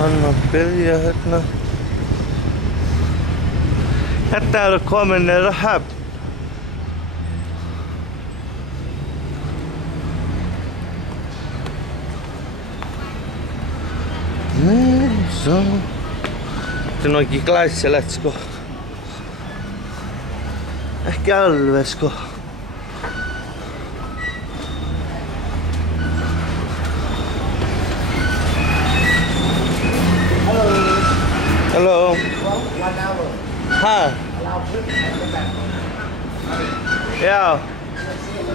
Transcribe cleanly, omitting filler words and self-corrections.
hann að byrja hérna. Þetta er komin niður að höfn. Svo. Þetta er nú ekki glæsilegt sko. Ekki alveg sko. Hello. 1 hour. Huh? Allow quick and come back. Yeah. See you